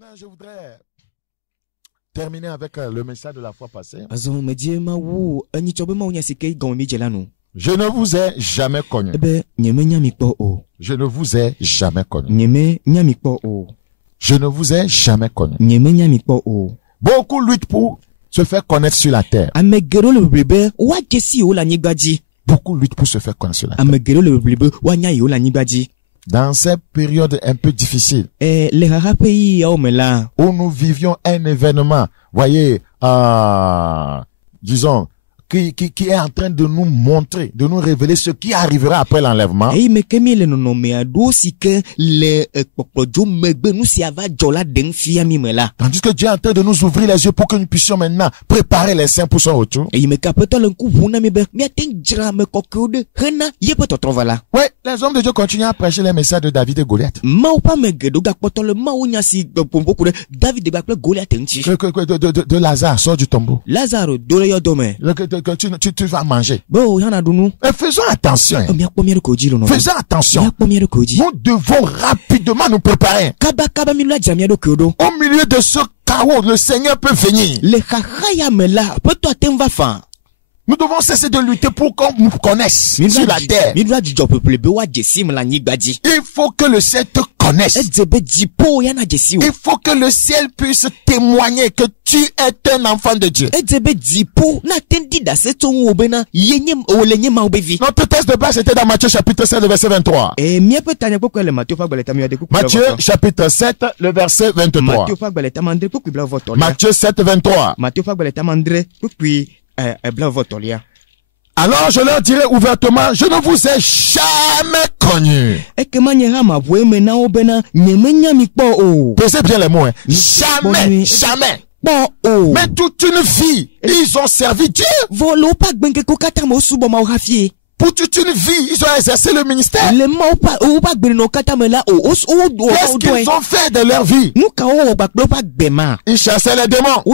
Maintenant, je voudrais terminer avec le message de la fois passée. Je ne vous ai jamais connu. Je ne vous ai jamais connu. Je ne vous ai jamais connu. Beaucoup luttent pour se faire connaître sur la terre. Beaucoup luttent pour se faire connaître sur la terre. Dans cette période un peu difficile, où nous vivions un événement, voyez, disons, qui est en train de nous montrer, de nous révéler ce qui arrivera après l'enlèvement. Tandis que Dieu est en train de nous ouvrir les yeux pour que nous puissions maintenant préparer les saints pour son retour. Oui, les hommes de Dieu continuent à prêcher les messages de David et Goliath. De Lazare, sort du tombeau. Que tu vas manger. Mais faisons attention. Faisons attention. Nous devons rapidement nous préparer. Au milieu de ce chaos, le Seigneur peut venir. Nous devons cesser de lutter pour qu'on nous connaisse sur la terre. Il faut que le ciel te connaisse. Il faut que le ciel puisse témoigner que tu es un enfant de Dieu. Notre texte de base était dans Matthieu chapitre 7, le verset 23. Matthieu chapitre 7, le verset 23. Matthieu 7, 23. Alors je leur dirai ouvertement, je ne vous ai jamais connu. Pesez bien les mots, hein. Jamais, jamais. Mais toute une vie, ils ont servi Dieu. Pour toute une vie, ils ont exercé le ministère. Qu'est-ce qu'ils ont fait de leur vie? Ils chassaient les démons.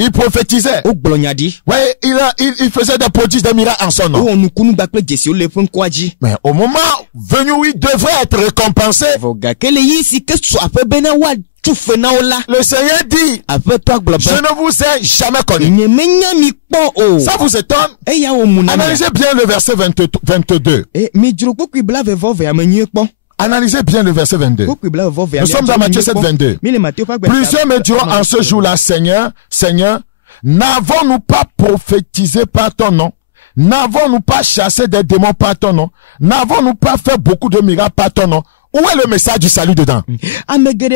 Ils prophétisaient. Ouais, ils faisaient des prodiges, des miracles en son nom. Mais au moment venu où ils devraient être récompensés, le Seigneur dit, je ne vous ai jamais connu. Ça vous étonne? Analysez bien le verset 22. Analysez bien le verset 22. Nous sommes dans Matthieu 7, 22. Plusieurs me diront en ce jour-là, Seigneur, Seigneur, n'avons-nous pas prophétisé par ton nom? N'avons-nous pas chassé des démons par ton nom? N'avons-nous pas fait beaucoup de miracles par ton nom? Où est le message du salut dedans? La Bible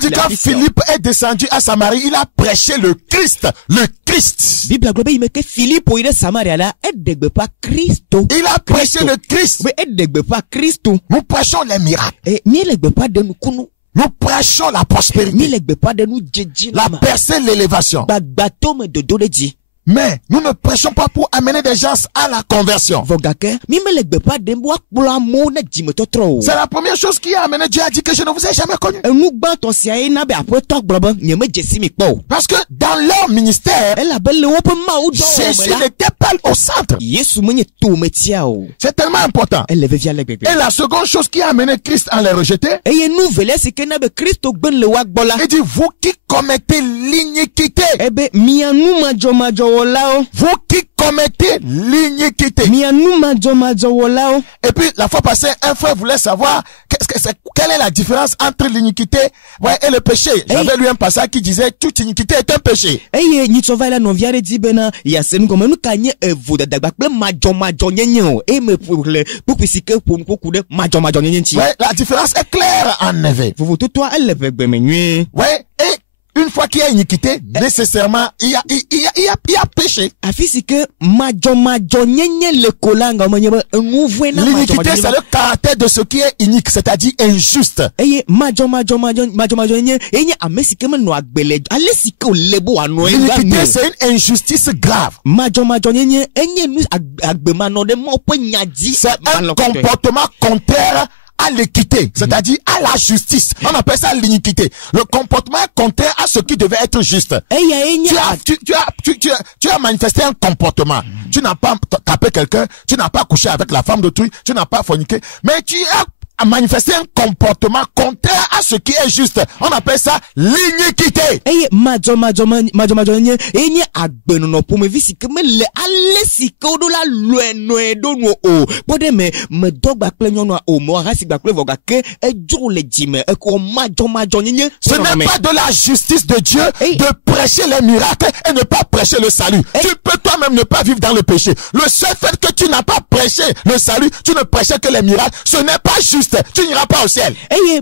dit quand Philippe est descendu à Samarie, il a prêché le Christ. Le Christ. Il a prêché le Christ. Nous prêchons les miracles. Nous prêchons la prospérité. La percée, l'élévation. Mais nous ne prêchons pas pour amener des gens à la conversion. C'est la première chose qui a amené Dieu à dire que je ne vous ai jamais connu. Parce que dans leur ministère, Jésus n'était pas au centre. C'est tellement important. Et la seconde chose qui a amené Christ à les rejeter, il dit, vous qui commettez l'iniquité, vous qui commettez l'iniquité. Et puis la fois passée, un frère voulait savoir quelle est la différence entre l'iniquité et le péché. J'avais lu un passage qui disait toute iniquité est un péché. Ouais, la différence est claire en effet. Ouais, et une fois qu'il y a iniquité, nécessairement, il y a péché. L'iniquité, c'est le caractère de ce qui est inique, c'est-à-dire injuste. L'iniquité, c'est une injustice grave. C'est un comportement contraire à l'équité, c'est-à-dire à la justice. On appelle ça l'iniquité. Le comportement est contraire à ce qui devait être juste. Tu as manifesté un comportement. Tu n'as pas tapé quelqu'un, tu n'as pas couché avec la femme d'autrui, tu n'as pas forniqué, mais tu as manifester un comportement contraire à ce qui est juste. On appelle ça l'iniquité. Ce n'est pas de la justice de Dieu de prêcher les miracles et ne pas prêcher le salut. Tu peux toi-même ne pas vivre dans le péché. Le seul fait que tu n'as pas prêché le salut, tu ne prêchais que les miracles, ce n'est pas juste. Tu n'iras pas au ciel. Ce n'est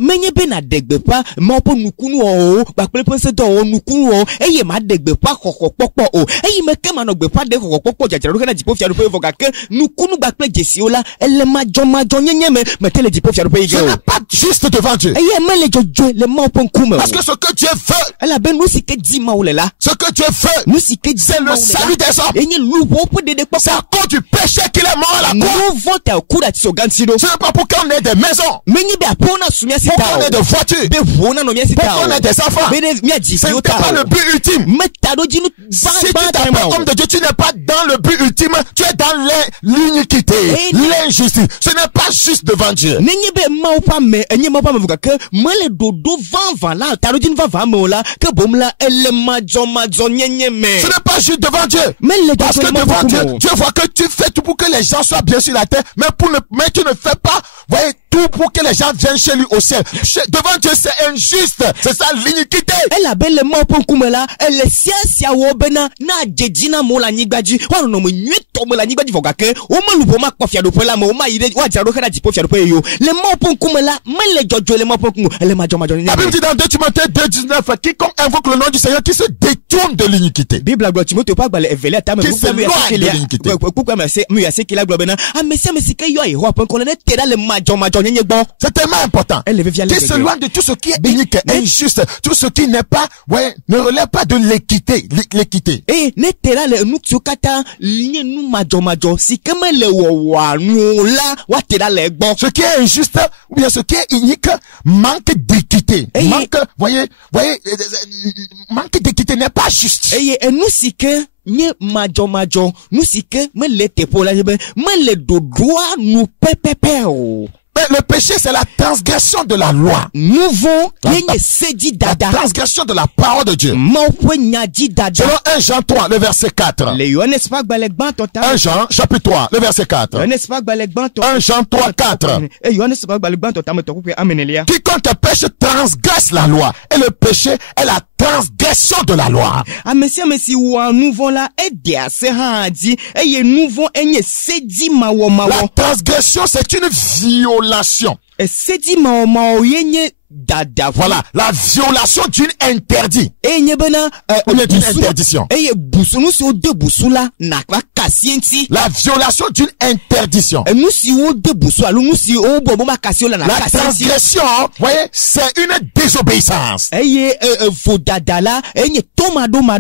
pas juste devant Dieu. Parce que ce que Dieu veut, ce que Dieu veut, c'est le salut des hommes. C'est à cause du péché qu'il est mort à la croix. Ce n'est pas pour qu'on ait des maisons, pour qu'on ait des voitures, pour qu'on ait des enfants. Ce n'est pas le but ultime. Si tu t'appelles homme de Dieu, tu n'es pas dans le but ultime, tu es dans l'iniquité, l'injustice. Ce n'est pas juste devant Dieu. Ce n'est pas juste devant Dieu. Parce que devant Dieu, Dieu voit que tu fais tout pour que les gens soient bien sur la terre, mais tu ne fais pas, voyez, tout pour que les gens viennent chez lui au ciel. Devant Dieu, c'est injuste. C'est ça l'iniquité. La Bible dit dans 2 Timothée 2:19, quiconque invoque le nom du Seigneur qui se détourne de l'iniquité. Qui s'éloigne de l'iniquité. C'est tellement important. Qui s'éloigne de tout ce qui est inique, injuste, tout ce qui n'est pas, ne relève pas de l'équité. L'équité. Ce qui est injuste, ou bien ce qui est inique, manque d'équité. Manque d'équité n'est pas juste. Le péché, c'est la transgression de la loi. La transgression de la parole de Dieu. Selon 1 Jean 3, le verset 4. 1 Jean, chapitre 3, le verset 4. 1 Jean 3, 4. Quiconque pêche transgresse la loi. Et le péché est la transgression de la loi. La transgression, c'est une violation. Voilà, la violation d'une interdit. D'une interdiction. La violation d'une interdiction. La transgression, voyez, c'est une désobéissance.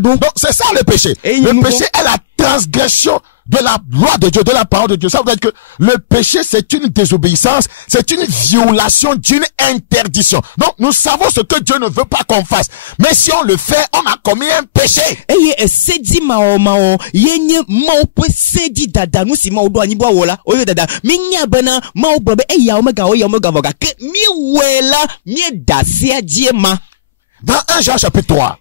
Donc, c'est ça le péché. Le péché est la transgression de la loi de Dieu, de la parole de Dieu. Ça veut dire que le péché, c'est une désobéissance, c'est une violation d'une interdiction. Donc, nous savons ce que Dieu ne veut pas qu'on fasse. Mais si on le fait, on a commis un péché. Dans 1 Jean chapitre 3,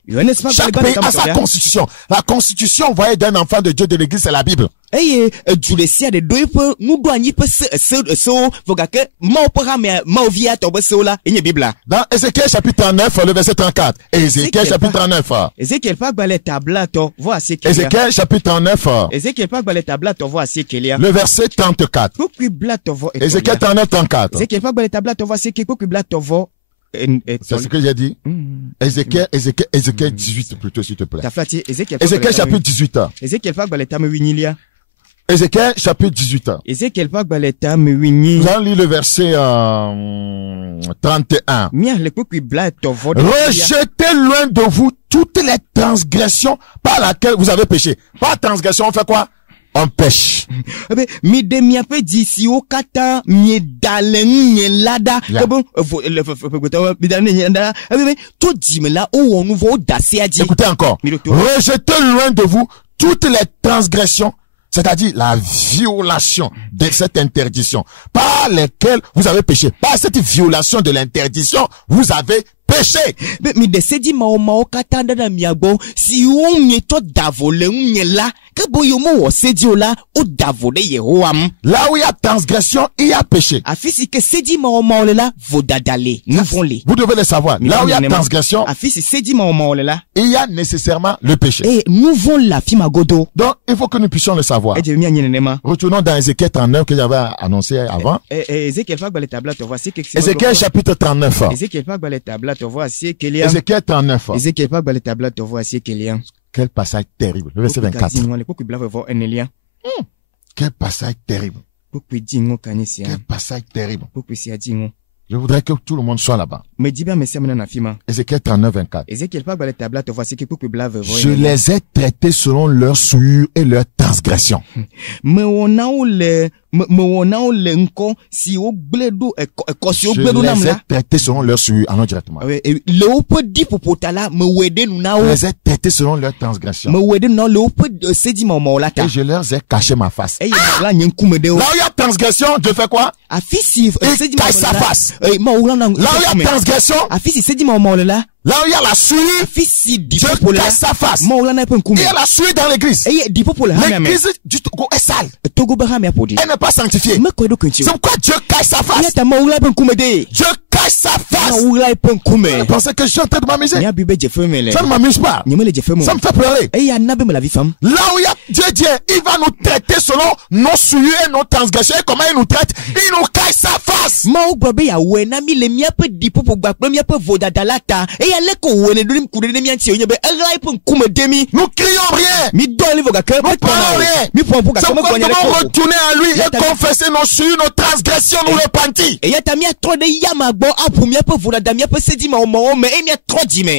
chaque pays a sa constitution. La constitution, vous voyez, d'un enfant de Dieu de l'église, c'est la Bible. Dans Ézéchiel chapitre 39, le verset 34. Ézéchiel chapitre 39. Ézéchiel chapitre 39. Le verset 34. Ézéchiel 39, 34. C'est ce que j'ai dit. Ézéchiel 18 plutôt, s'il te plaît. Ézéchiel chapitre 18. Ézéchiel chapitre 18. Nous allons lire le verset 31. Rejetez loin de vous toutes les transgressions par laquelle vous avez péché. Par transgression, on fait quoi? on pêche. Écoutez encore. Rejetez loin de vous toutes les transgressions, c'est-à-dire la violation de cette interdiction par lesquelles vous avez péché. Par cette violation de l'interdiction, vous avez péché. Là où il y a transgression, il y a péché. Vous devez le savoir. Là où il y a transgression, il y a nécessairement le péché. Donc, il faut que nous puissions le savoir. Retournons dans Ézéchiel 39 que j'avais annoncé avant. Ézéchiel chapitre 39. Ézéchiel 39. Quel passage terrible. Le verset 24. Quel passage terrible. Quel passage terrible. Je voudrais que tout le monde soit là-bas. Ézéchiel 39, 24. Je les ai traités selon leurs souillures et leurs transgressions. Je les ai traités selon leurs souillures. Allons directement. Je les ai traités selon leurs transgressions. Et je leur ai caché ma face. Là où il y a transgression, Dieu fait quoi? Il cache sa face. Là où il y a transgression, là où il y a la souillure, Dieu cache sa face. Il y a la souillure dans l'église. L'église du Togo est sale. Elle n'est pas sanctifiée. C'est pourquoi Dieu cache sa face. Dieu cache sa face. Vous pensez que je suis en train de m'amuser? Ça ne m'amuse pas. Ça me fait pleurer. Là où il y a Dieu dit, il va nous traiter selon nos souillures et nos transgressions. Et comment il nous traite? Il nous cache sa face. Nous crions rien. Nous parlons rien. C'est pourquoi nous devons retourner à lui et confesser nos souillures, nos transgressions, nous repentir.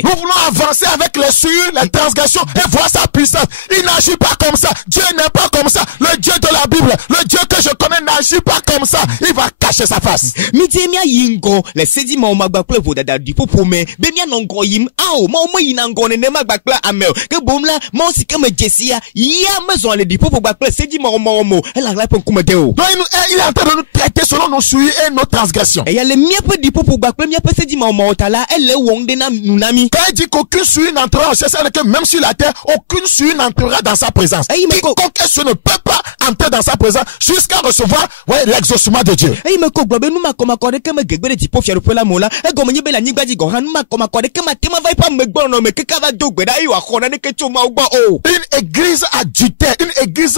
Nous voulons avancer avec les souillures, les transgressions et voir sa puissance. Il n'agit pas comme ça. Dieu n'est pas comme ça. Le Dieu de la Bible, le Dieu que je connais n'agit pas comme ça. Il va cacher sa face. Donc il est en train de nous traiter selon nos souillures et nos transgressions. Quand il dit qu'aucune souillure n'entrera, c'est ça que même sur la terre, aucune souillure n'entrera dans sa présence. Quiconque ne peut pas entrer dans sa présence jusqu'à recevoir l'exaucement de Dieu. Une église adultère, une église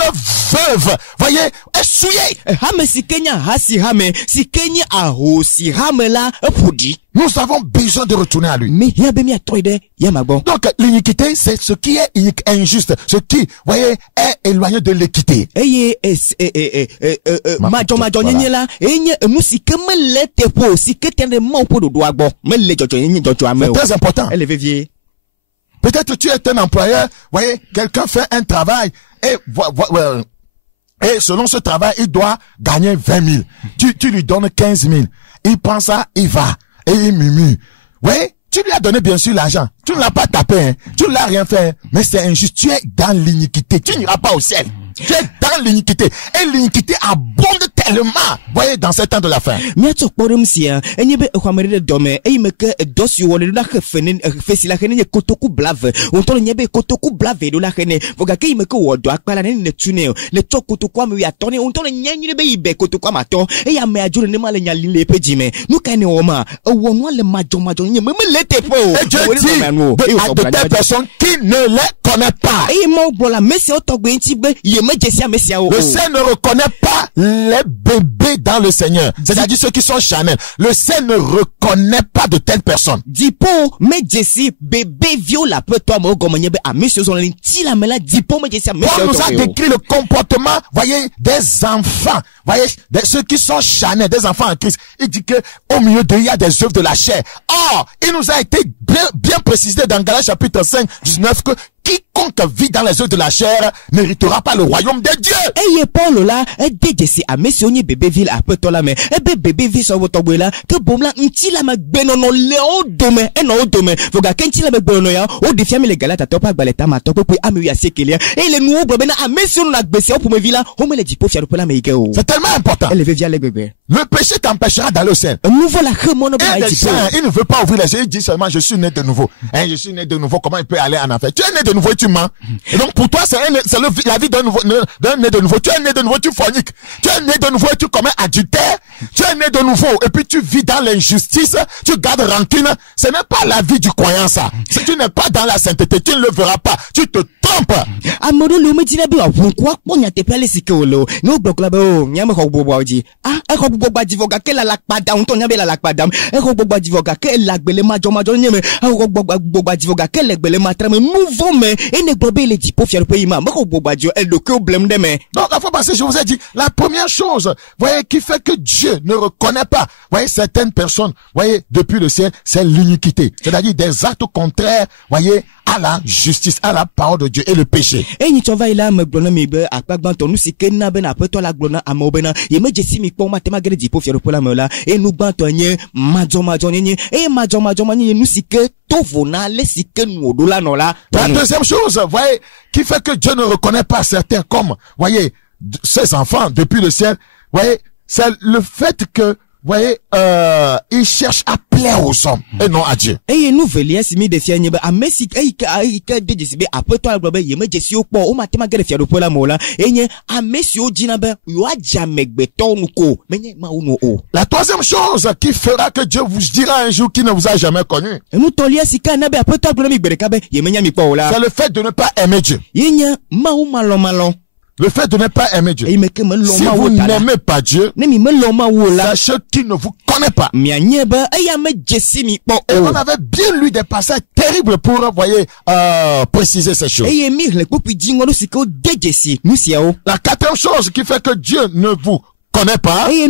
veuve, voyez, est souillée. Nous avons besoin de retourner à lui. Donc, l'iniquité, c'est ce qui est injuste, ce qui, voyez, est éloigné de l'équité. C'est très important. Peut-être tu es un employeur, voyez, quelqu'un fait un travail et selon ce travail, il doit gagner 20 000. Tu lui donnes 15 000. Il prend ça, il va. Et il murmure. Oui, tu lui as donné bien sûr l'argent. Tu ne l'as pas tapé, hein. Tu ne l'as rien fait, hein. Mais c'est injuste. Tu es dans l'iniquité. Tu n'iras pas au ciel. Tu es dans l'iniquité. Et l'iniquité abonde tellement. Voyez, dans ce temps de la fin. Et Dieu dit de telles personnes qui ne les connaissent pas. Le Seigneur ne reconnaît pas les bébés dans le Seigneur. C'est-à-dire ceux qui sont charnels. Le Seigneur ne reconnaît pas de telles personnes. Paul nous a décrit le comportement, voyez, des enfants. Voyez, ceux qui sont charnels, des enfants en Christ. Il dit que au milieu d'eux, il y a des œuvres de la chair. Or, il nous a été bien précisé dans Galates chapitre 5, 19 que quiconque vit dans les œuvres de la chair n'héritera pas le royaume de Dieu. Eye Paul là, dejesi amesi onye bebeville apeto la me, ebe bebeville so wotogwe la, ke bomla nti la me gbenono le o dome, eno o dome, voga kenti la me gbenono ya, o defiami le galata topa gbaleta ma tope pe ami ya sekelia, e le nou blobena amesi onu na gbese o pour me villa, o me le dipo fiaru pe la me ike o. C'est tellement important. Elle veut via le bébé. Le péché t'empêchera d'aller au ciel. Nous voilà que mon et des gens, il ne veut pas ouvrir les yeux, il dit seulement je suis né de nouveau. Hein, je suis né de nouveau, comment il peut aller en enfer? Tu es né de nouveau et tu mens. Et donc pour toi, c'est la vie d'un né de nouveau. Tu es né de nouveau, tu forniques. Tu es né de nouveau et tu commets adultère. Tu es né de nouveau et puis tu vis dans l'injustice, tu gardes rancune. Ce n'est pas la vie du croyant ça. Si tu n'es pas dans la sainteté, tu ne le verras pas. Tu te trompes. Amodo le me dit la bien, pourquoi on y a te pelé si que lo. Nous bloc là bas, nyama ko bobo di. Ah, e ko bobo divoga ke la lakpada, on ton nyame la lakpada. E ko bobo divoga ke lakbele majo nyeme. E ko bobo divoga ke lakbele matrame nouveau mais et ne bobe les dipo fier pays ma. Ko bobo dio e le que blème de mais. Donc la fois passée, je vous ai dit, la première chose, voyez, qui fait que Dieu ne reconnaît pas, voyez, certaines personnes, voyez, depuis le ciel, c'est l'iniquité. C'est-à-dire des actes contraires, voyez, à la justice, à la parole de Dieu et le péché. Et ni tova ila me glona mi be akpagban to nu sikena be na peto la glona amobena ye me jesi mi po matema gere dipo fiero pola mola e nu gban to nye majo nye e majo nye nu sike to vona le sike nu odola no la. La deuxième chose, voyez, qui fait que Dieu ne reconnaît pas certains comme, voyez, ses enfants depuis le ciel, voyez, c'est le fait que, voyez, il cherche à plaire aux hommes et non à Dieu. Et nous veillons si mi defia nyebe amesi ka de jesibe apeto agbobe yeme jesi opo o matema gere fiado pola mola enye amesi o jinabe yo ajamegbeto nuko menye ma uno o. La troisième chose qui fera que Dieu vous dira un jour qu'il ne vous a jamais connu, nous tolia sika nabe apeto agbobe mi gberekabe yemenya mi po la. C'est le fait de ne pas aimer Dieu. Yenya ma o malon. Le fait de ne pas aimer Dieu. Si vous n'aimez pas Dieu, sachez qu'il ne vous connaît pas. Et on avait bien lu des passages terribles pour, voyez, préciser ces choses. La quatrième chose qui fait que Dieu ne vous connaît pas, c'est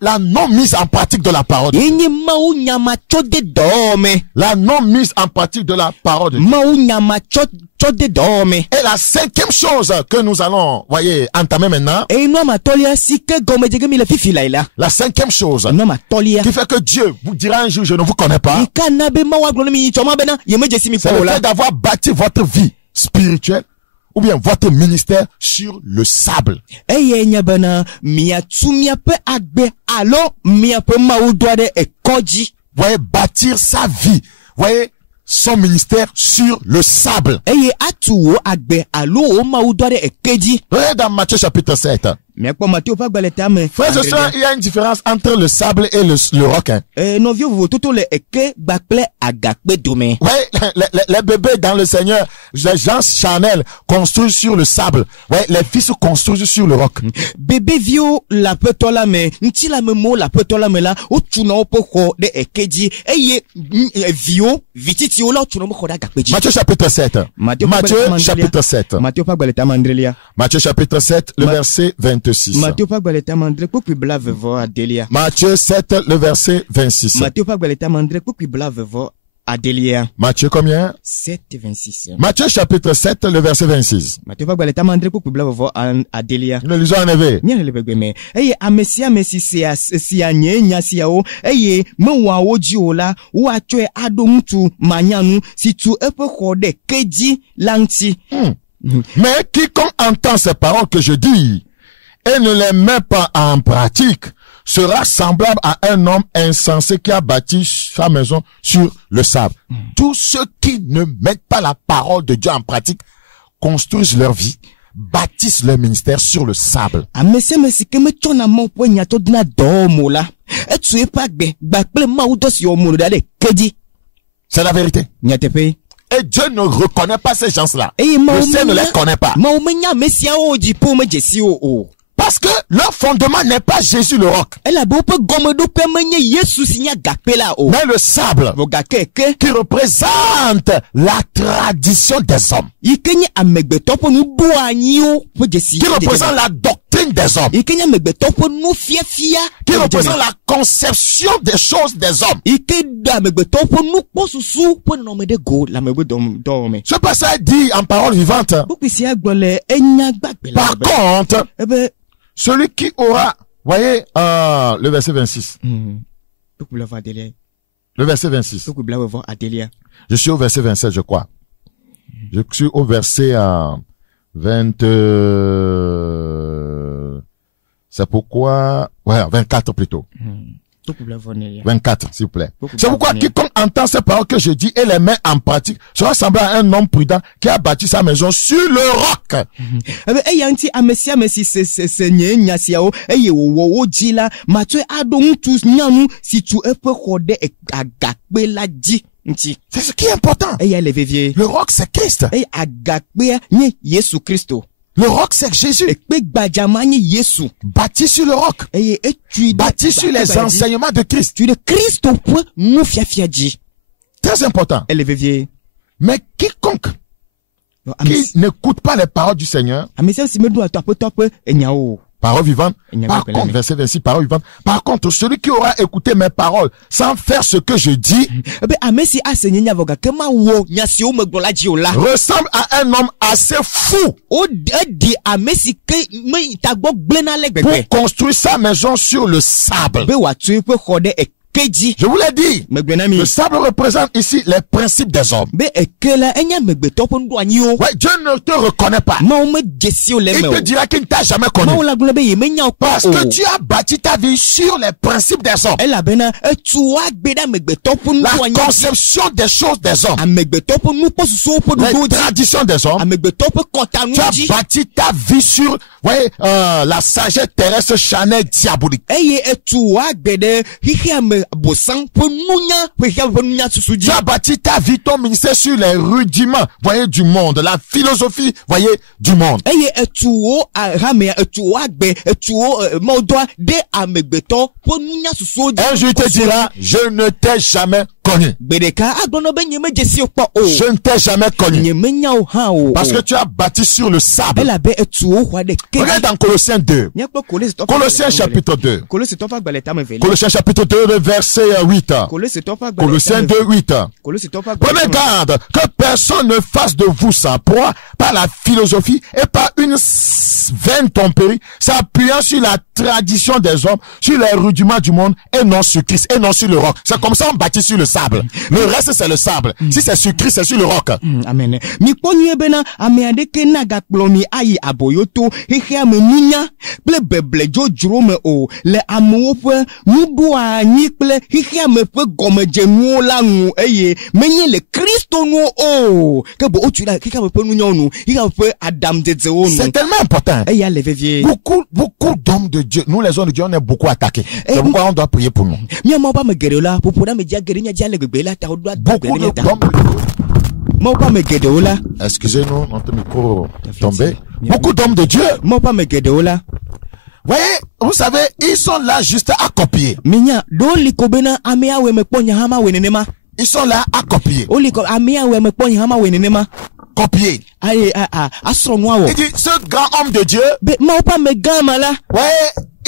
la non mise en pratique de la parole de Dieu. La non mise en pratique de la parole de Dieu. Et la cinquième chose que nous allons, voyez, entamer maintenant, la cinquième chose qui fait que Dieu vous dira un jour je ne vous connais pas, c'est le fait d'avoir bâti votre vie spirituelle ou bien votre ministère sur le sable. Voyez, bâtir sa vie, voyez, son ministère sur le sable. Regardez dans Matthieu chapitre 7. Frères et sœurs, il y a une différence entre le sable et le roc. Hein. Ouais, les bébés dans le Seigneur, les gens charnels construisent sur le sable. Ouais, les fils construisent sur le roc. Bébé vieux la petola me, nti la memo la petola me la, o tuna opoko de ekeji, eye vieux vititi o la tuna opoko da gakpeji. Matthieu chapitre 7. Matthieu chapitre 7. Matthieu chapitre 7, le verset 26. Matthieu 7, le verset 26. Matthieu combien? 7, 26. Matthieu chapitre 7, le verset 26. Nous le lisons en éveil. Mais quiconque entend ces paroles que je dis et ne les met pas en pratique sera semblable à un homme insensé qui a bâti sa maison sur le sable. Tous ceux qui ne mettent pas la parole de Dieu en pratique construisent leur vie, bâtissent leur ministère sur le sable. C'est la vérité. Et Dieu ne reconnaît pas ces gens-là. Le ciel ne les connaît pas. Parce que leur fondement n'est pas Jésus le roc. Mais le sable qui représente la tradition des hommes. Qui représente la doctrine doctrine des hommes. Qui représente la conception des choses des hommes. Ce passage dit en parole vivante. Par contre, celui qui aura, voyez, le verset 26. Le verset 26. Je suis au verset 27, je crois. Je suis au verset 20. C'est pourquoi, 24 plutôt. 24, s'il vous plaît. C'est pourquoi quiconque entend ces paroles que je dis et les met en pratique sera semblable à un homme prudent qui a bâti sa maison sur le roc. C'est ce qui est important. Le roc, c'est Christ. Le roc, c'est Jésus. Bâti sur le roc. Bâti sur les enseignements de Christ. Très important. Mais quiconque qui n'écoute pas les paroles du Seigneur, parole vivante. Par contre, verset 26, parole vivante. Par contre, celui qui aura écouté mes paroles sans faire ce que je dis, ressemble à un homme assez fou pour construire sa maison sur le sable. Je vous l'ai dit, le sable représente ici les principes des hommes. Ouais, Dieu ne te reconnaît pas. Il te dira qu'il ne t'a jamais connu. Parce que tu as bâti ta vie sur les principes des hommes. La conception des choses des hommes. Les traditions des hommes. Tu as bâti ta vie sur la sagesse terrestre charnelle diabolique. Tu as bâti ta vie, ton ministère sur les rudiments, du monde, la philosophie, du monde. Un jour il te dira, je ne t'ai jamais connu. Je ne t'ai jamais connu. Parce que tu as bâti sur le sable. Regarde dans Colossiens 2. Colossiens chapitre 2. Colossiens chapitre 2, le verset 8. Colossiens 2, 8. Prenez garde que personne ne fasse de vous sa proie par la philosophie et par une vaine tromperie, s'appuyant sur la tradition des hommes, sur les rudiments du monde et non sur Christ, et non sur le roc. C'est comme ça on bâtit sur le sable. Le reste c'est le sable. Si c'est sur Christ, c'est sur le roc. Amen. C'est tellement important. Beaucoup d'hommes de Dieu, nous les hommes de Dieu, on est beaucoup attaqués. C'est pourquoi on doit prier pour nous. Beaucoup excusez-nous, notre micro tombé. Beaucoup d'hommes de Dieu. Voyez, vous savez, ils sont là juste à copier. Ils sont là à copier. Copier. Il dit, ce grand homme de Dieu,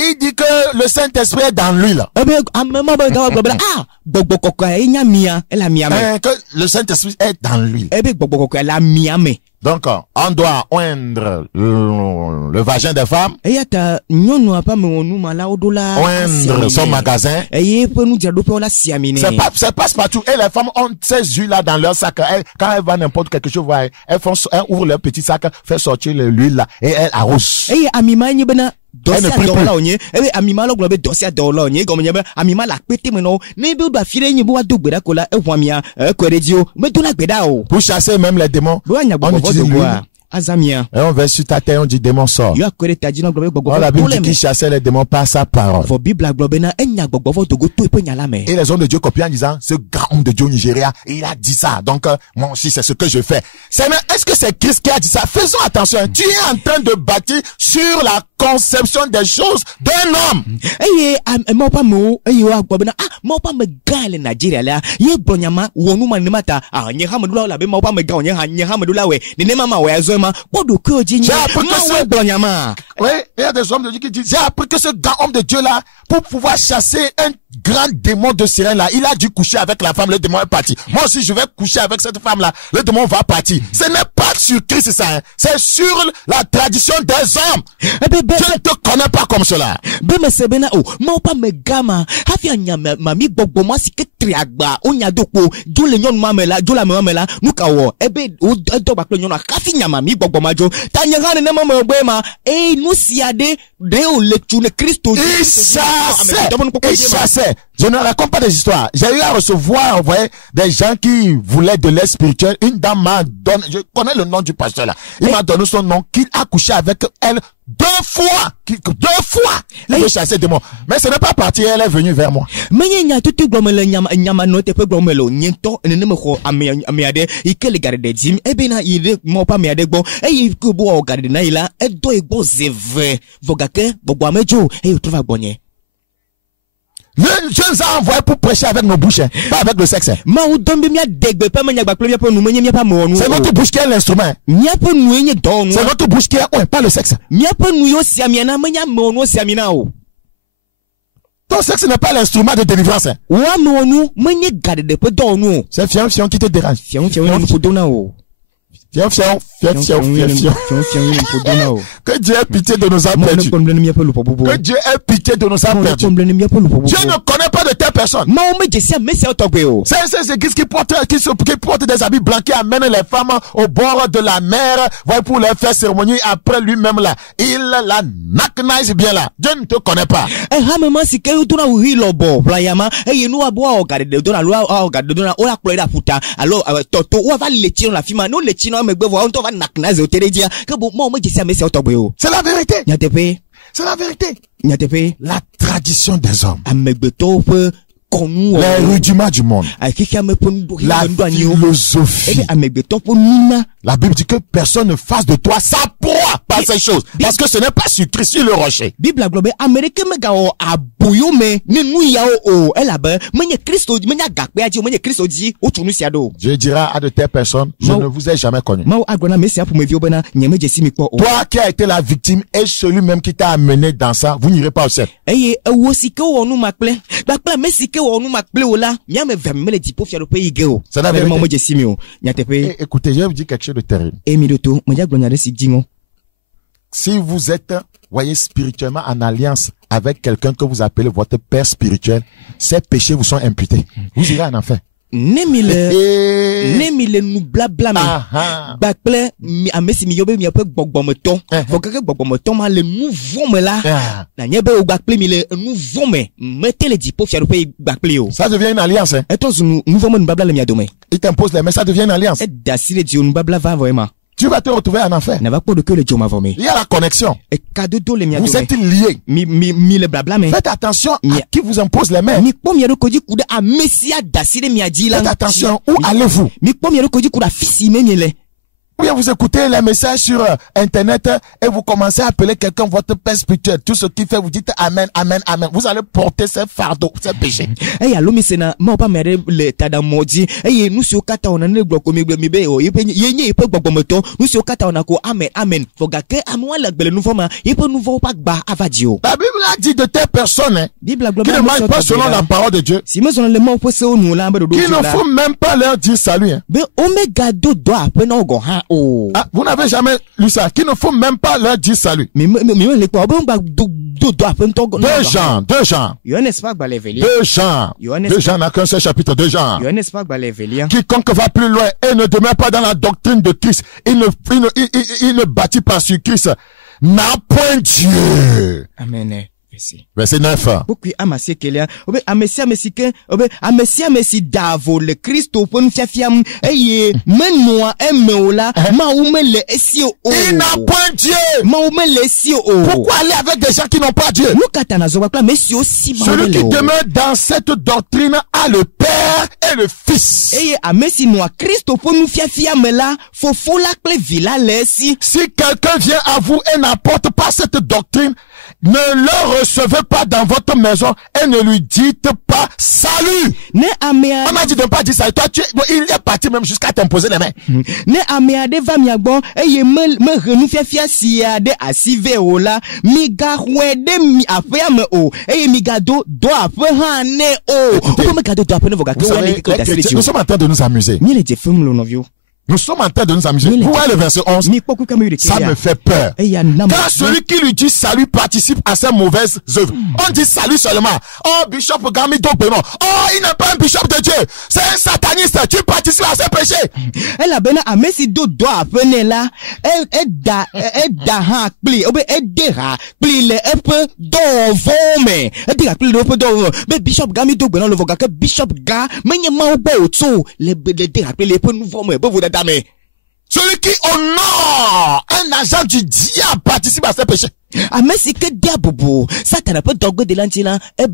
il dit que le Saint-Esprit est dans lui, là. Que le Saint-Esprit est dans lui. Donc, on doit oindre le vagin des femmes, oindre son magasin. Ça passe partout. Et les femmes ont ces huiles-là dans leur sac. Quand elles vendent n'importe quelque chose, elles ouvrent leur petit sac, font sortir l'huile là, et elles arrosent. Elle ne prie plus. Pour chasser même les démons, on utilise l'huile. Et on va sur ta terre, on dit démon sort. La Bible dit qu'il chassait les démons par sa parole. Et les hommes de Dieu copient en disant, ce grand homme de Dieu au Nigeria, il a dit ça. Donc, moi aussi, c'est ce que je fais. Est-ce que c'est Christ qui a dit ça? Faisons attention. Tu es en train de bâtir sur la conception des choses d'un homme. Oui, il y a des hommes de Dieu qui disent, j'ai appris que ce grand homme de Dieu là, pour pouvoir chasser un grand démon de sirène là, il a dû coucher avec la femme, le démon est parti. Moi aussi, je vais coucher avec cette femme là, le démon va partir. Ce n'est pas sur Christ, ça, hein. C'est sur la tradition des hommes. Je ne te connais pas comme cela. Il chassait. Je ne raconte pas des histoires. J'ai eu à recevoir, vous voyez, des gens qui voulaient de l'aide spirituelle. Une dame m'a donné, je connais le nom du pasteur là. Il m'a donné son nom, qu'il a couché avec elle 2 fois. 2 fois. Il veut chasser des démons. Mais ce n'est pas parti, elle est venue vers moi. Je nous ai envoyé pour prêcher avec nos bouches, pas avec le sexe. C'est notre bouche qui est l'instrument. C'est notre bouche qui est, pas le sexe. Ton sexe n'est pas l'instrument de délivrance. C'est fion qui te dérange. Que Dieu ait pitié de nos âmes perdues. Que Dieu ait pitié de nos âmes perdues. Dieu ne connaît pas de telle personne. C'est ces églises qui portent des habits blancs, qui amènent les femmes au bord de la mer, pour leur faire cérémonie. Après lui-même là, il la naknaise bien là. Dieu ne te connaît pas. C'est la vérité. C'est la vérité. La tradition des hommes. Les rudiments du monde. La philosophie. La Bible dit que personne ne fasse de toi sa proie par ces choses. Parce que ce n'est pas sur Christ, sur le rocher. Dieu dira à de telles personnes, je ne vous ai jamais connu. Toi qui as été la victime et celui même qui t'a amené dans ça, vous n'irez pas au ciel. C'est la vérité. Écoutez, je vais vous dire quelque chose de terrible. Si vous êtes, voyez, spirituellement en alliance avec quelqu'un que vous appelez votre père spirituel, ces péchés vous sont imputés. Vous irez en enfer. Nemile nous blabla bakple amesi mi yobe mi ape gbogbometon fokeke gbogbometon ma le nouveau me là na nyebe o bakple mi le nouveau me mettez les dipo fiaro pe bakple o ça devient une alliance hein. Et toi nouveau me blabla le mi adome il t'impose les mais ça devient une alliance et dasile di on blabla va vraiment. Tu vas te retrouver en enfer. Il y a la connexion. Vous êtes liés. Faites attention à qui vous impose les mains. Faites attention, où allez-vous? Ou bien vous écoutez les messages sur internet et vous commencez à appeler quelqu'un votre père spirituel. Tout ce qu'il fait, vous dites amen, amen, amen. Vous allez porter ces fardeaux, ces péchés. La Bible a dit de telles personnes qui ne marchent pas selon la parole de Dieu, qui ne faut même pas leur dire salut. Ah, vous n'avez jamais lu ça. Qu'il ne faut même pas leur dire salut. Deux gens n'a qu'un seul chapitre. 2 Jean. Quiconque va plus loin et ne demeure pas dans la doctrine de Christ, il ne bâtit pas sur Christ, n'a point Dieu. Amen. Verset 9. Il n'a point Dieu. Pourquoi aller avec des gens qui n'ont pas Dieu? Celui qui demeure dans cette doctrine a le Père et le Fils. Si quelqu'un vient à vous et n'apporte pas cette doctrine, ne le recevez pas dans votre maison et ne lui dites pas salut. On m'a dit de ne pas dire salut. Toi, il est parti même jusqu'à t'imposer les mains. Ne ameade va miagbon eye me renu fiafia siade asive ola mi ga hwede mi ape ame o eye mi ga do ape ha ne o. Pourquoi me ga do ape ne voga ke wani ko dasiri. Nous sommes en train de nous amuser. Mi le je film lo novio. Nous sommes en train de nous amuser. Vous voyez le verset 11. Ça me fait peur. Car celui qui lui dit salut participe à ses mauvaises œuvres. On dit salut seulement. Oh, Bishop Gami Dopénon. Oh, il n'est pas un bishop de Dieu. C'est un sataniste. Tu participes à ses péchés. Elle a bien à Messi do appeler là. Elle da ha pli. Obe elle dira pli le peu d'ovome. Elle dira pli le peu d'ovome. Mais Bishop Gami Dopénon le voga que Bishop Ga. Mais il y a ma obo le dira pli le peu nouveau mais vous celui qui honore un agent du diable participe à ses péchés. Ah mais c'est que diable ça t'as pas dogo de l'antila et tu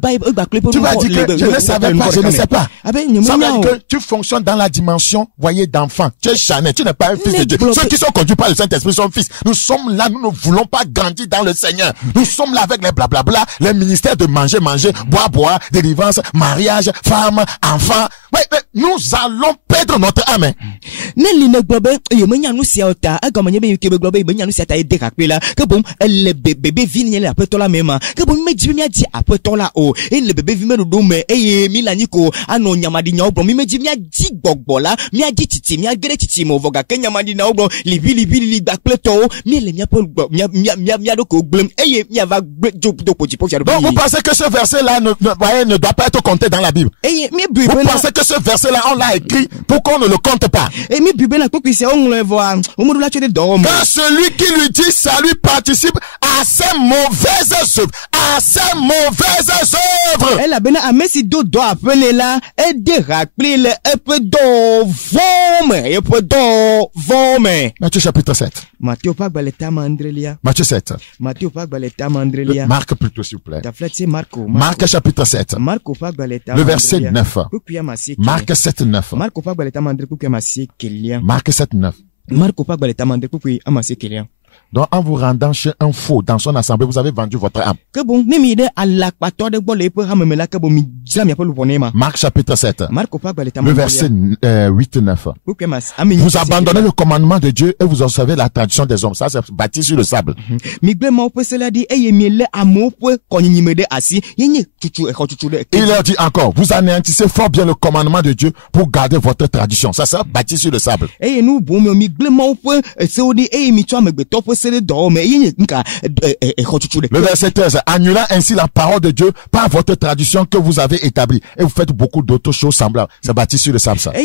vas dire que je ne savais pas, je ne sais pas. Ça veut dire que tu fonctionnes dans la dimension, voyez, d'enfant. Tu es charnel, tu n'es pas un fils de Dieu. Ceux qui sont conduits par le Saint-Esprit sont fils. Nous sommes là, nous ne voulons pas grandir dans le Seigneur. Nous sommes là avec les blablabla, les ministères de manger, boire, délivrance, mariage, femme, enfant. Ouais, nous allons perdre notre âme. Bébé vini le apetola mema ke bon meji mi adi apetola o e le bébé vi me do me e mi la niko ano nyamadi nya obro mi meji mi adi gbogbola mi adi titi mi agere titi mo voga ke nyamadi na obro libi gba pleto mi le mi apol mi adoko glem e mi ava do poji po fiaro. Donc vous pensez que ce verset là ne doit pas être compté dans la Bible? Vous pensez que ce verset là on l'a écrit pour qu'on ne le compte pas? Et mi Bible na ko kwise on le voir o mo do la chede do mo. Car celui qui lui dit salut participe à ses mauvaises œuvres, à ses mauvaises œuvres. Elle a bien à Messi do appeler là et de rappeler le peu vome. Matthieu chapitre 7. Matthieu pas baleta mandrelia. Matthieu 7. Matthieu pas baleta mandrelia. Marc plutôt s'il vous plaît. Marc chapitre 7. Marco pas baleta. Le verset 9. Marc 7 9. Marco pas baleta mandre pour que massi kelia. Marc 7 9. Marco pas baleta mandre pour que amassi kelia. Donc, en vous rendant chez un faux dans son assemblée, vous avez vendu votre âme. Marc chapitre 7. Le verset 8-9. Vous abandonnez le commandement de Dieu et vous observez la tradition des hommes. Ça, c'est bâti sur le sable. Il leur dit encore, vous anéantissez fort bien le commandement de Dieu pour garder votre tradition. Ça, c'est bâti sur le sable. Le verset 13, annulant ainsi la parole de Dieu par votre tradition que vous avez établie. Et vous faites beaucoup d'autres choses semblables. C'est bâti sur le sable, ça. La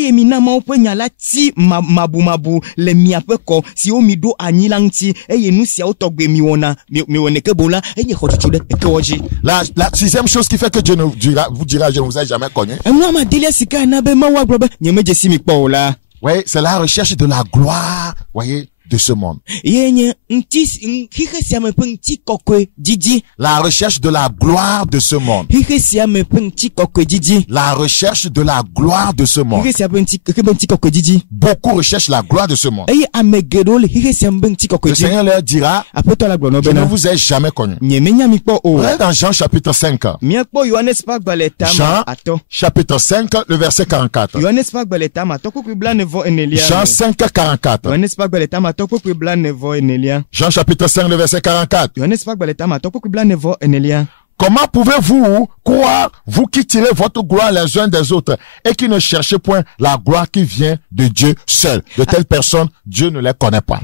sixième chose qui fait que Dieu vous dira, je ne vous ai jamais connu. Oui, c'est la recherche de la gloire, voyez, de ce monde. La recherche de la gloire de ce monde. La recherche de la gloire de ce monde. Beaucoup recherchent la gloire de ce monde. Le Seigneur leur dira, je ne vous ai jamais connu. Regardez dans Jean chapitre 5. Jean chapitre 5, le verset 44. Jean 5, 44. Jean chapitre 5, le verset 44. Comment pouvez-vous croire, vous qui tirez votre gloire les uns des autres et qui ne cherchez point la gloire qui vient de Dieu seul? De telles personnes, Dieu ne les connaît pas.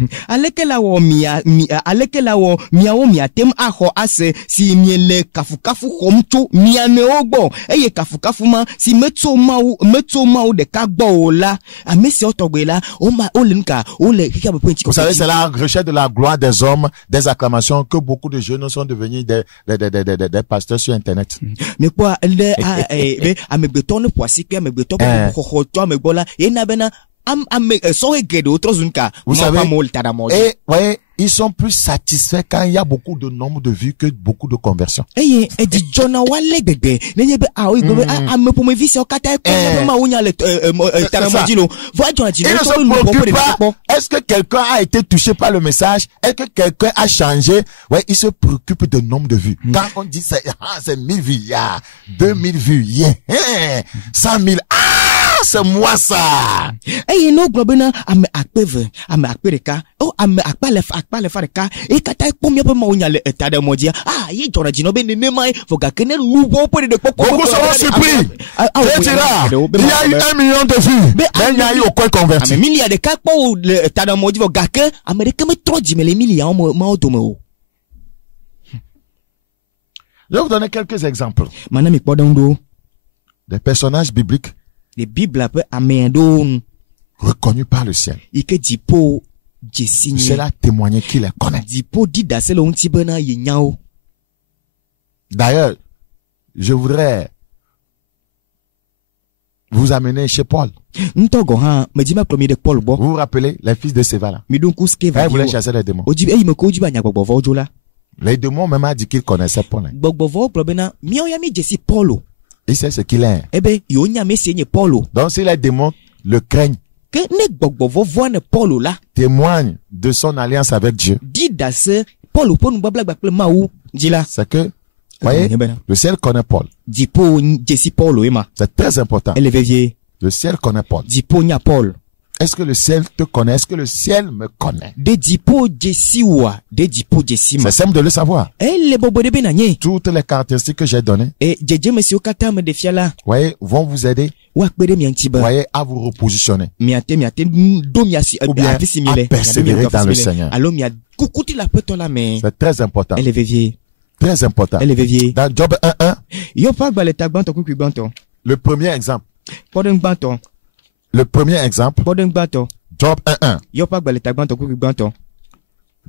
Vous savez, c'est la recherche de la gloire des hommes, des acclamations, que beaucoup de jeunes sont devenus des pasteurs sur Internet. Mais quoi, vous savez, et, voyez, ils sont plus satisfaits quand il y a beaucoup de nombre de vues que beaucoup de conversions. Et dit John Wale bébé. Nenye be ah oui bébé me pour me vie c'est au kata ko ma wonya le taramodilo. Voilà John dit. Il ne se préoccupe pas. Est-ce que quelqu'un a été touché par le message? Est-ce que quelqu'un a changé? Ouais, il se préoccupe de nombre de vues. Quand on dit c'est 1000 vues, il y a 2000 vues, 100 000. Ah, c'est moi ça. Et no globena ame akpeve, ame akpereka. Oh ame akpale fareka. Et kata ko mi pe ma wonya le taramodilo. Ah, yi John dit no be ne mai voga kene louvo pour de poko. Beaucoup seront surpris. Il y a eu 1 million de vues. Mais il n'y a eu aucun converti. Mais milliard de cas pour le taramodilo voga que Américain me trop dit mais les milliards ma automeo. Je vais vous donner quelques exemples. Des personnages bibliques reconnus par le ciel. Le ciel a témoigné qu'il les connaît. D'ailleurs, je voudrais vous amener chez Paul. Vous vous rappelez les fils de Séva là? Ils voulaient chasser les démons. Les démons même a dit qu'ils connaissaient Paul. Il sait ce qu'il est. Donc si les démons le craignent, témoigne de son alliance avec Dieu. C'est que, voyez, le ciel connaît Paul. C'est très important. Le ciel connaît Paul. Est-ce que le ciel te connaît? Est-ce que le ciel me connaît? C'est simple de le savoir. Toutes les caractéristiques que j'ai données, voyez, vont vous aider, voyez, à vous repositionner. Ou bien à persévérer dans le Seigneur. C'est très important. Très important. Dans Job 1:1, le premier exemple. Le premier exemple, Job 1:1.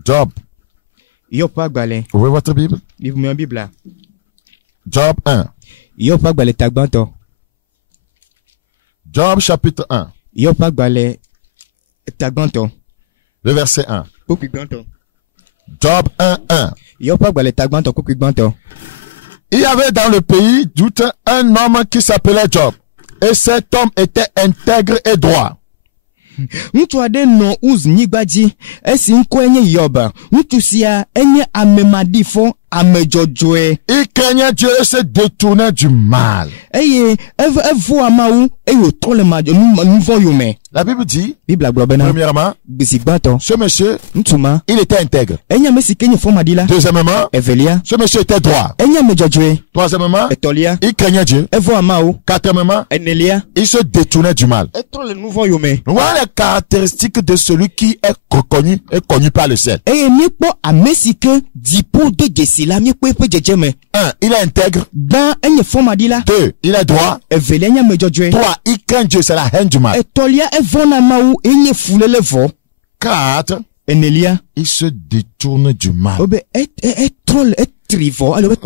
Job. Ouvrez votre Bible. Job 1. Job chapitre 1. Le verset 1. Job 1:1. Il y avait dans le pays d'Out un homme qui s'appelait Job. Et cet homme était intègre et droit. Il craignait Dieu et se détournait du mal. La Bible dit, premièrement, ce monsieur, il était intègre. Deuxièmement, ce monsieur était droit. Troisièmement, il craignait Dieu. Quatrièmement, il se détournait du mal. Voilà les caractéristiques de celui qui est connu par le ciel. 1. Il est intègre. 2. Il est droit. 3. Il craint Dieu, c'est la haine du mal. 4. Il se détourne du mal. Nous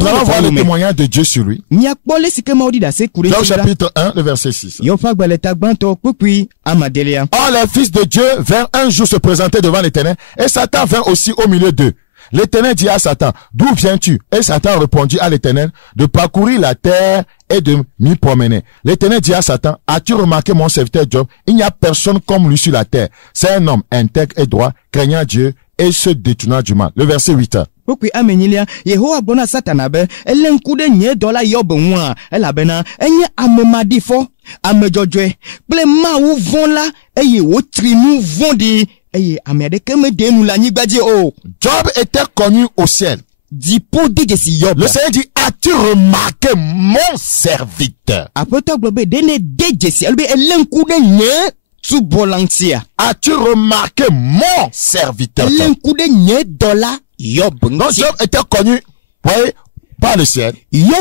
allons voir le témoignage de Dieu sur lui. Job chapitre 1, le verset 6. Or, les fils de Dieu vinrent un jour se présenter devant l'Éternel, et Satan vint aussi au milieu d'eux. L'Éternel dit à Satan, d'où viens-tu? Et Satan répondit à l'Éternel, de parcourir la terre et de m'y promener. L'Éternel dit à Satan, as-tu remarqué mon serviteur Job? Il n'y a personne comme lui sur la terre. C'est un homme intègre et droit, craignant Dieu et se détournant du mal. Le verset 8. Job était connu au ciel. Le Seigneur dit, as-tu remarqué mon serviteur? As-tu remarqué mon serviteur? Donc Job était connu, voyez, par le ciel. Il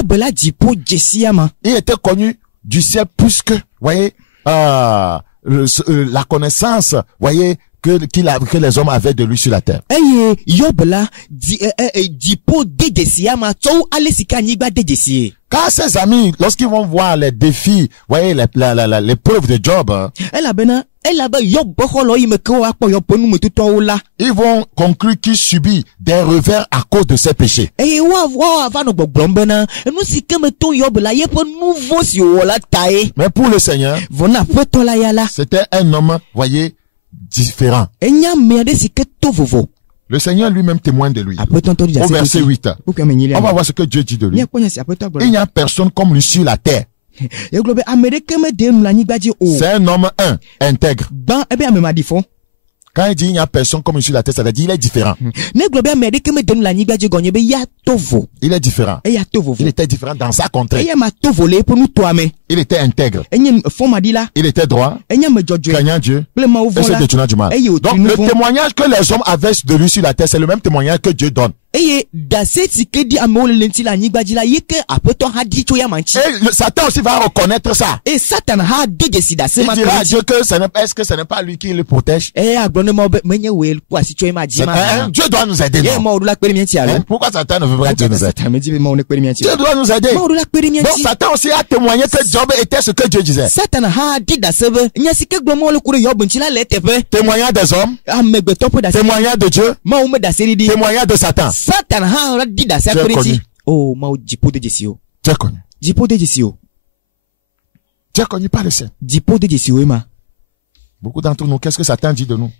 était connu du ciel plus que, voyez, la connaissance, voyez, que les hommes avaient de lui sur la terre. Car ses amis, lorsqu'ils vont voir les défis, voyez l'épreuve de Job, ils vont conclure qu'il subit des revers à cause de ses péchés. Mais pour le Seigneur, c'était un homme, voyez, différent. Le Seigneur lui-même témoigne de lui. Au verset 8, on va voir ce que Dieu dit de lui. Il n'y a personne comme lui sur la terre. C'est un homme intègre. Quand il dit il n'y a personne comme lui sur la terre, ça veut dire il est différent. Il est différent. Il était différent dans sa contrée. Il était intègre. Il était droit, craignant Dieu, et se détournant du mal. Donc le témoignage que les hommes avaient de lui sur la terre, c'est le même témoignage que Dieu donne. Et Satan aussi va reconnaître ça. Il dira à Dieu que est-ce que ce n'est pas lui qui le protège? Dieu doit nous aider. Pourquoi Satan ne veut pas Dieu nous aider? Dieu doit nous aider. Donc Satan aussi a témoigné que Job était ce que Dieu disait. Témoignage des hommes, témoignage de Dieu, témoignage de Satan. Tu es connu. Tu es connu. Tu es connu par le ciel. Beaucoup d'entre nous, qu'est-ce que Satan dit de nous?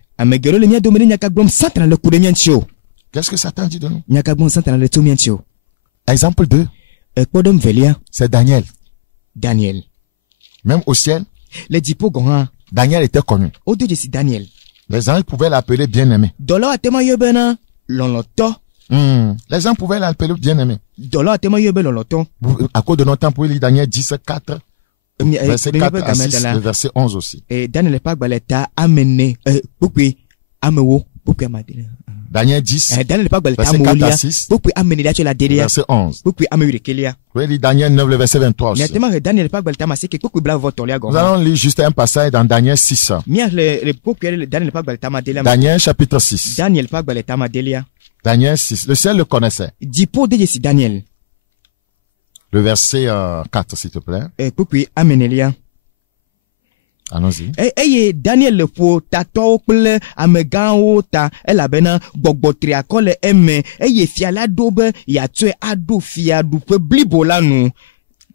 Qu'est-ce que Satan dit de nous? Exemple 2. C'est Daniel. Même au ciel, Daniel était connu. Les gens pouvaient l'appeler bien-aimé. Les gens pouvaient l'appeler bien-aimé. À cause de notre temps, pour lire Daniel 10, 4. Verset 4 à 6, le verset 11 aussi. Daniel 10, verset 4 à 6, verset 11. Vous pouvez lire Daniel 9, le verset 23 aussi. Nous allons lire juste un passage dans Daniel 6. Daniel chapitre 6. Daniel 6. Le ciel le connaissait. Le verset 4, s'il te plaît. Allons-y. Daniel le po tato kple amegawo ta elabena gbogbotri akole eme fiala dobe yatue ado fiadupe blibo lanu.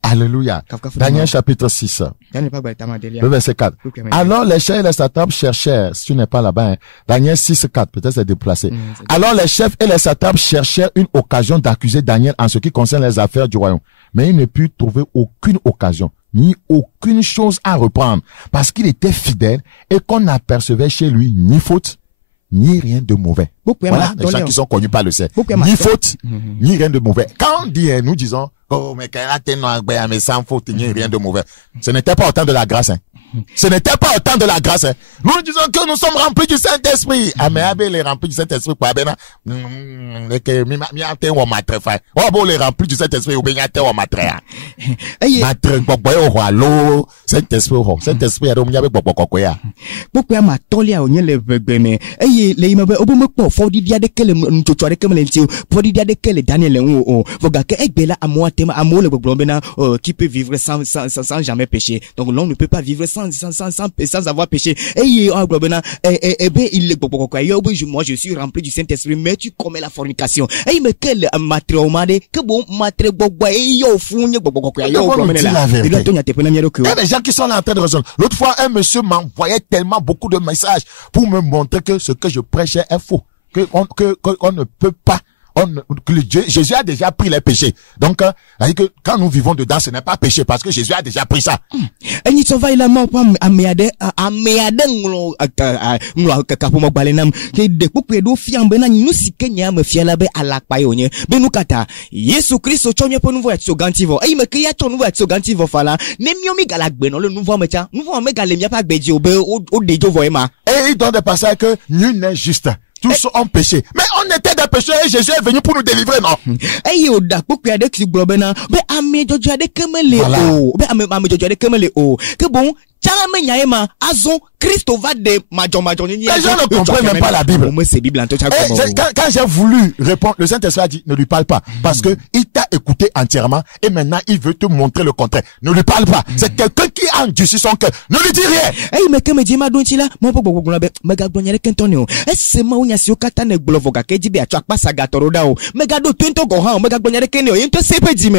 Alléluia. Daniel chapitre 6. Le verset 4. Alors les chefs et les satrapes cherchèrent, si tu n'es pas là-bas, Daniel 6, 4, peut-être c'est déplacé. Alors les chefs et les satrapes cherchèrent une occasion d'accuser Daniel en ce qui concerne les affaires du royaume. Mais ils ne purent trouver aucune occasion, ni aucune chose à reprendre, parce qu'il était fidèle et qu'on n'apercevait chez lui ni faute, ni rien de mauvais. Voilà, les gens qui sont connus par le ciel. Ni faute, ni rien de mauvais. Quand on dit, nous disons, oh, mais mais sans faute, ni rien de mauvais. Ce n'était pas autant de la grâce, hein. Ce n'était pas autant de la grâce, hein. Nous disons que nous sommes remplis du Saint-Esprit. Ah, mais Abel est rempli du Saint-Esprit, quoi, ben, bon, les remplis du Saint-Esprit, ou bien, on matre, matre, Saint-Esprit, Saint-Esprit, pourquoi ma tolia on le bene? Les immeubles, au bout de fort dia de quel tutoir comme l'entio, pour dia de quel Daniel ou Vogake Ekbela à moi, thème à moi le blondena qui peut vivre sans jamais pécher. Donc l'on ne peut pas vivre sans avoir péché. Et il est moi je suis rempli du Saint-Esprit, mais tu commets la fornication. Et mais quel matromade que bon matre bogba et yo fougne bogba yo les gens qui sont là en train de raisonner. L'autre fois un monsieur m'envoyait tellement beaucoup de messages pour me montrer que ce que je prêchais est faux, qu'on ne peut pas, que Jésus a déjà pris les péchés. Donc, que quand nous vivons dedans, ce n'est pas péché parce que Jésus a déjà pris ça. Et il donne des passages que nul n'est juste. Tous ont péché. Mais on était des pécheurs et Jésus est venu pour nous délivrer, non? Les gens ne comprennent même pas la Bible. Quand j'ai voulu répondre, le Saint-Esprit a dit, ne lui parle pas. Parce que il t'a écouté entièrement et maintenant il veut te montrer le contraire. Ne lui parle pas. C'est quelqu'un qui a endurci son cœur. Ne lui dis rien.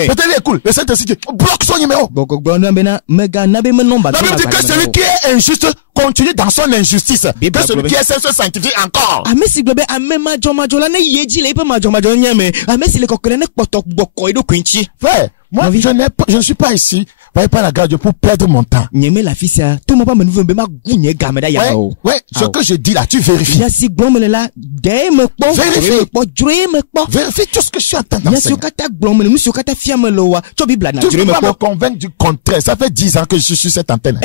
Peut-être écoute, le Saint-Esprit dit, bloque son numéro. La Bible dit que celui qui est injuste continue dans son injustice. Que celui qui est saint se sanctifie encore. Frère, moi, je ne suis pas ici, voyez pas la grâce pour perdre mon temps. Ouais, ce que je dis là, tu vérifies. Vérifie tout ce que je suis en train d'enseigner. Tu ne peux pas me convaincre du contraire. Ça fait 10 ans que je suis sur cette antenne.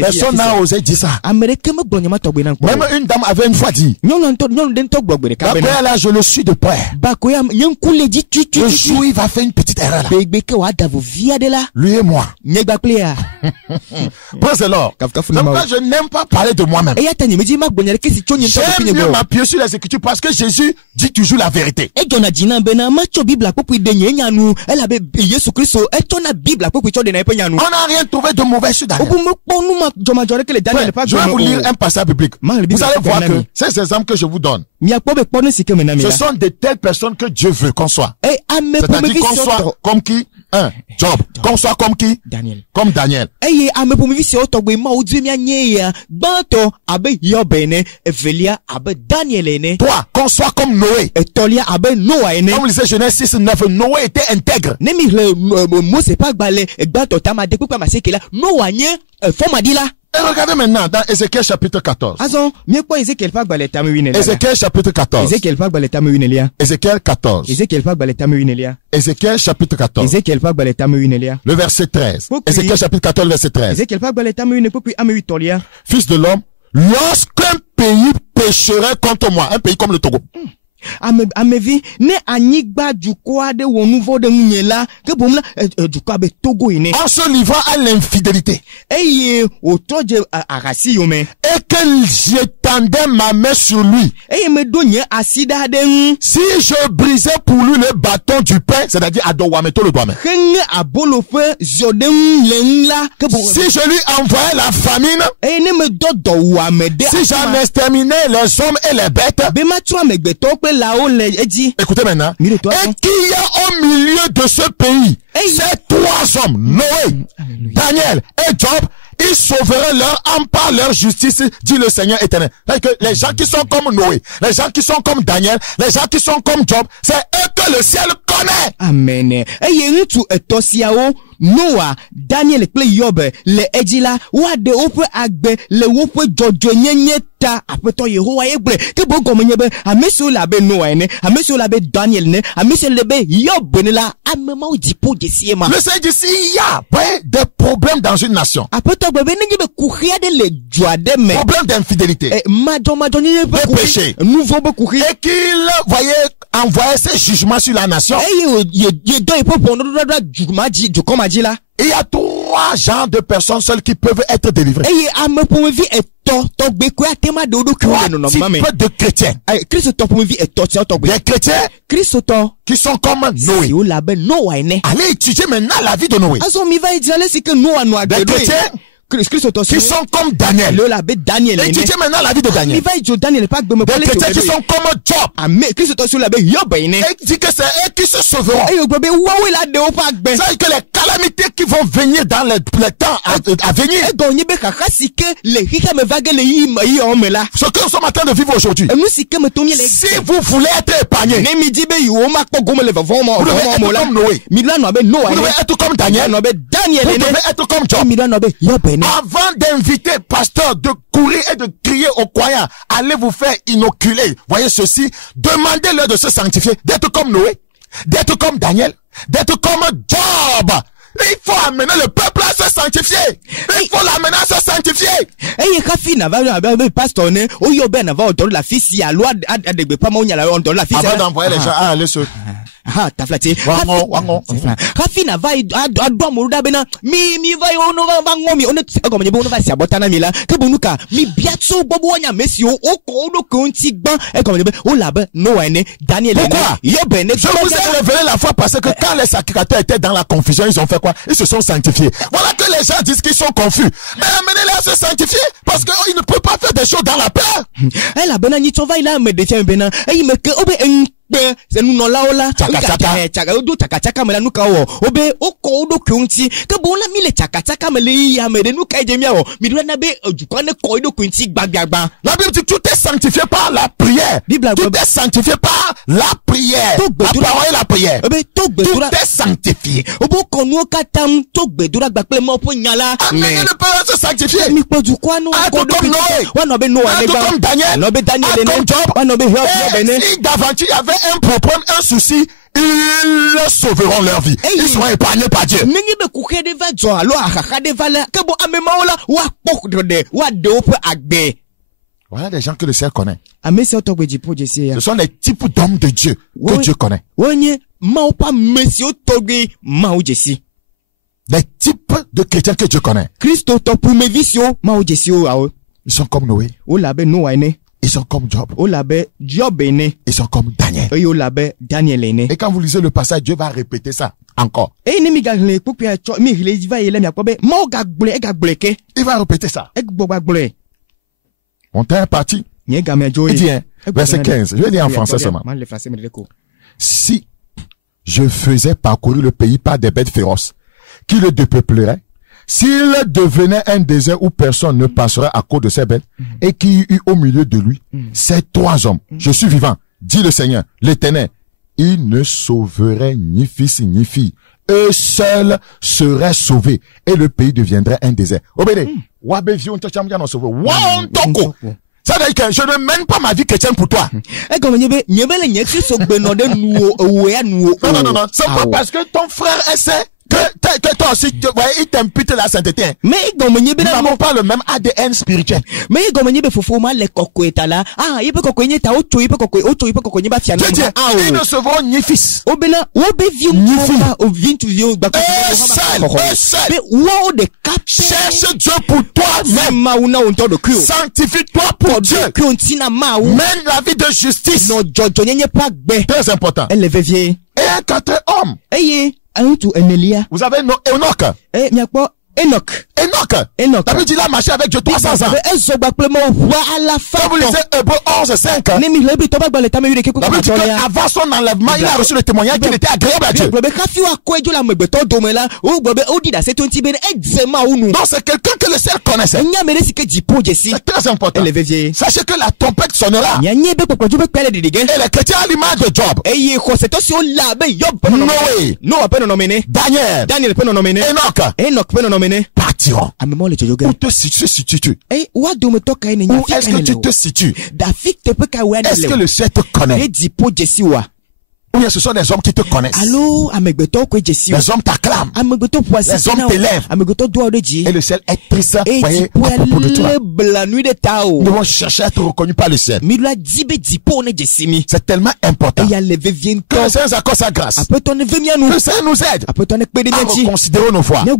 Personne n'a osé dire ça. Même une dame avait une fois dit. Après là, je le suis de près. Le jour il va faire une petite erreur là. Lui et moi. Praise the Lord. Donc là, je n'aime pas parler de moi-même. J'aime mieux m'appuyer sur les Écritures parce que Jésus dit toujours la vérité. On n'a rien trouvé de mauvais sur Daniel. Je vais vous lire un passage biblique. Vous allez voir que ces exemples que je vous donne, ce sont de telles personnes que Dieu veut qu'on soit. C'est-à-dire qu'on soit comme qui? Job. Qu'on soit comme qui? Daniel. Comme Daniel. Toi, qu'on soit comme Noé. Comme lisait Genèse 6, 9, Noé était intègre. Et regardez maintenant dans Ézéchiel chapitre 14. Ézéchiel chapitre 14. Ézéchiel 14. Ézéchiel chapitre 14. Le verset 13. Ézéchiel chapitre 14, verset 13. Fils de l'homme, lorsqu'un pays pécherait contre moi, un pays comme le Togo. En se livrant à l'infidélité et que j'étendais ma main sur lui, si je brisais pour lui le bâton du pain, c'est-à-dire Adowameto le doigt, si je lui envoyais la famine, si j'en exterminais les hommes et les bêtes, écoutez maintenant, et qu'il y a au milieu de ce pays ces trois hommes, Noé, Daniel et Job, ils sauveraient leur âme par leur justice, dit le Seigneur éternel. Que les gens qui sont comme Noé, les gens qui sont comme Daniel, les gens qui sont comme Job, c'est eux que le ciel connaît. Amen. Noah, Daniel, Yob, le Edila, Wade Ope Agbe, le Wope Jojoneta, Apeto Yehowa Eble, que Bogomenyebe, a Monsieur Labe Noah, a Monsieur Labe Daniel, a Monsieur Lebe Yob, la Amemo Dipo de Siema. Le Seigneur dit, il y a des problèmes dans une nation. Apeto Bebe Nebe Kouria de le Joademe. Problème d'infidélité. De péché. Nouveau Bokouria. Et qu'il voyait envoyer ses jugements sur la nation. Il y a trois genres de personnes seules qui peuvent être délivrées. Trois types de chrétiens. Les chrétiens qui sont comme Noé. Allez étudier maintenant la vie de Noé. Les chrétiens qui sont comme Daniel. Étudiez maintenant la vie de Daniel. Des chrétiens qui sont comme Job. Et dit que c'est eux qui se sauveront. C'est que les calamités qui vont venir dans le temps à venir, ce que nous sommes en train de vivre aujourd'hui, si vous voulez être épargné, vous devez être comme Noé, vous devez être comme Daniel, vous devez être comme Job. Avant d'inviter pasteur de courir et de crier aux croyants, allez vous faire inoculer, voyez ceci, demandez-leur de se sanctifier, d'être comme Noé, d'être comme Daniel, d'être comme Job. Il faut amener le peuple à se sanctifier. Il faut l'amener à se sanctifier. Et Kafi n'a pas pasteur né. O yo ben va autour de la fille si à loi à de pas mon la autour de la fille. Avant d'envoyer les gens à aller se. Ah, t'as flatté. Kafi n'a va à doit mourir bena. Mi va on va ngomi on est comme on va sabotana mila. Que bonuka mi biatso bobo nya mesio o ko do konti ban e comme on la ben no ene Daniel. Pourquoi? Je vous ai révélé la fois passée que quand les sacrificateurs étaient dans la confusion, ils ont fait quoi? Ils se sont sanctifiés. Voilà que les gens disent qu'ils sont confus. Mais amenez-les à se sanctifier parce qu'ils ne peuvent pas faire des choses dans la peur. Eh la bena ni tova ila me détient bena. Eh me que obe c'est nous non là ola. Chaka odo chaka me la nuka o. Obe oko odo kunti. Que bon la mille chaka me li ya me de nuka ejemia o. Mi doit na be du kone ko odo kunti gbagbagba. La Bible dit tout est sanctifié par la prière. Tout est sanctifié par la prière. La parole et la prière. Tout est sanctifié. Obo kono katam to gbedura gbakle mo po nyala. Amenez le peuple à se sanctifier. Mi po du kwa no ko comme Noé. Wa no be Noé ba. Comme Daniel. No be Daniel ne. Wa no be Job. Si d'aventure il y avait un problème, un souci, ils sauveront leur vie. Ils seront épargnés par Dieu. Voilà des gens que le ciel connaît. Ce sont des types d'hommes de Dieu que Dieu connaît. Des types de chrétiens que Dieu connaît. Ils sont comme Noé. Ils sont comme Job. Ils sont comme Daniel. Et quand vous lisez le passage, Dieu va répéter ça encore. Il va répéter ça. On t'a parti. Il dit, verset 15. Je vais lire en français seulement. Si je faisais parcourir le pays par des bêtes féroces qui le dépeupleraient, s'il devenait un désert où personne ne passerait à cause de ces bêtes, et qui eut au milieu de lui ces trois hommes, je suis vivant, dit le Seigneur, l'Éternel, il ne sauverait ni fils ni fille. Eux seuls seraient sauvés, et le pays deviendrait un désert. Obédé. Ça veut dire que je ne mène pas ma vie chrétienne pour toi. Non. C'est pas parce que ton frère essaie que toi aussi, il t'impute la sainteté. Mais nous n'avons pas le même ADN spirituel. Mais il ne sauveront ni fils, ni fille. Cherche Dieu pour toi-même. Sanctifie-toi pour Dieu. Mène la vie de justice. Très important. Et un quatrième homme. Vous avez Enoch. Enoch. David dit, il a marché avec Dieu 300 ans. Quand vous lisez Hébreux 11:5, David dit qu'avant son enlèvement, il a reçu le témoignage qu'il était agréable à Dieu. Donc c'est quelqu'un que le ciel connaissait. C'est très important. Sachez que la trompette sonnera. Et les chrétiens à l'image de Job. Noé. Daniel. Enoch. Partiront. Où te situes-tu? Où est-ce que tu te situes? Est-ce que le ciel te connaît? Ou bien ce sont des hommes qui te connaissent. Les hommes t'acclament. Les hommes t'élèvent. Et le ciel est triste. Voyez, à propos de toi. Nous devons chercher à être reconnus par le ciel. C'est tellement important. Que le Seigneur accorde sa grâce. Que le Seigneur nous aide à reconsidérer nos foi. Et à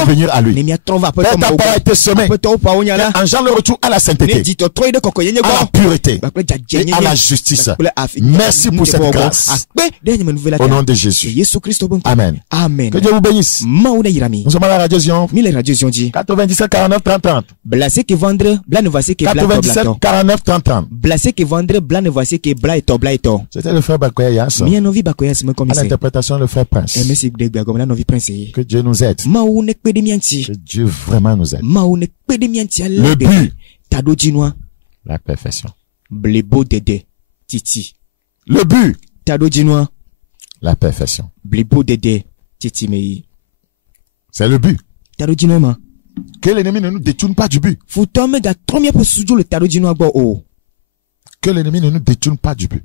revenir à lui. Ta parole a été semée. Engendre le retour à la sainteté, à la pureté et à la justice. Merci pour cette grâce. Au nom de Jésus. Amen. Que Dieu vous bénisse. Nous sommes à la radio Zion. 97 49 30 30. 97 49 30 30. C'était le frère Bakoya Yass. À l'interprétation, le frère Prince. Que Dieu nous aide. Que Dieu vraiment nous aide. Le but. La perfection. Le but. La perfection. C'est le but. Que l'ennemi ne nous détourne pas du but. Que l'ennemi ne nous détourne pas du but.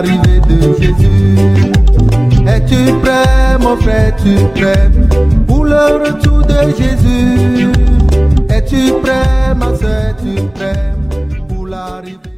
l'arrivée de Jésus. Es-tu prêt, mon frère, es-tu prêt pour le retour de Jésus? Es-tu prêt, ma soeur, es-tu prêt pour l'arrivée?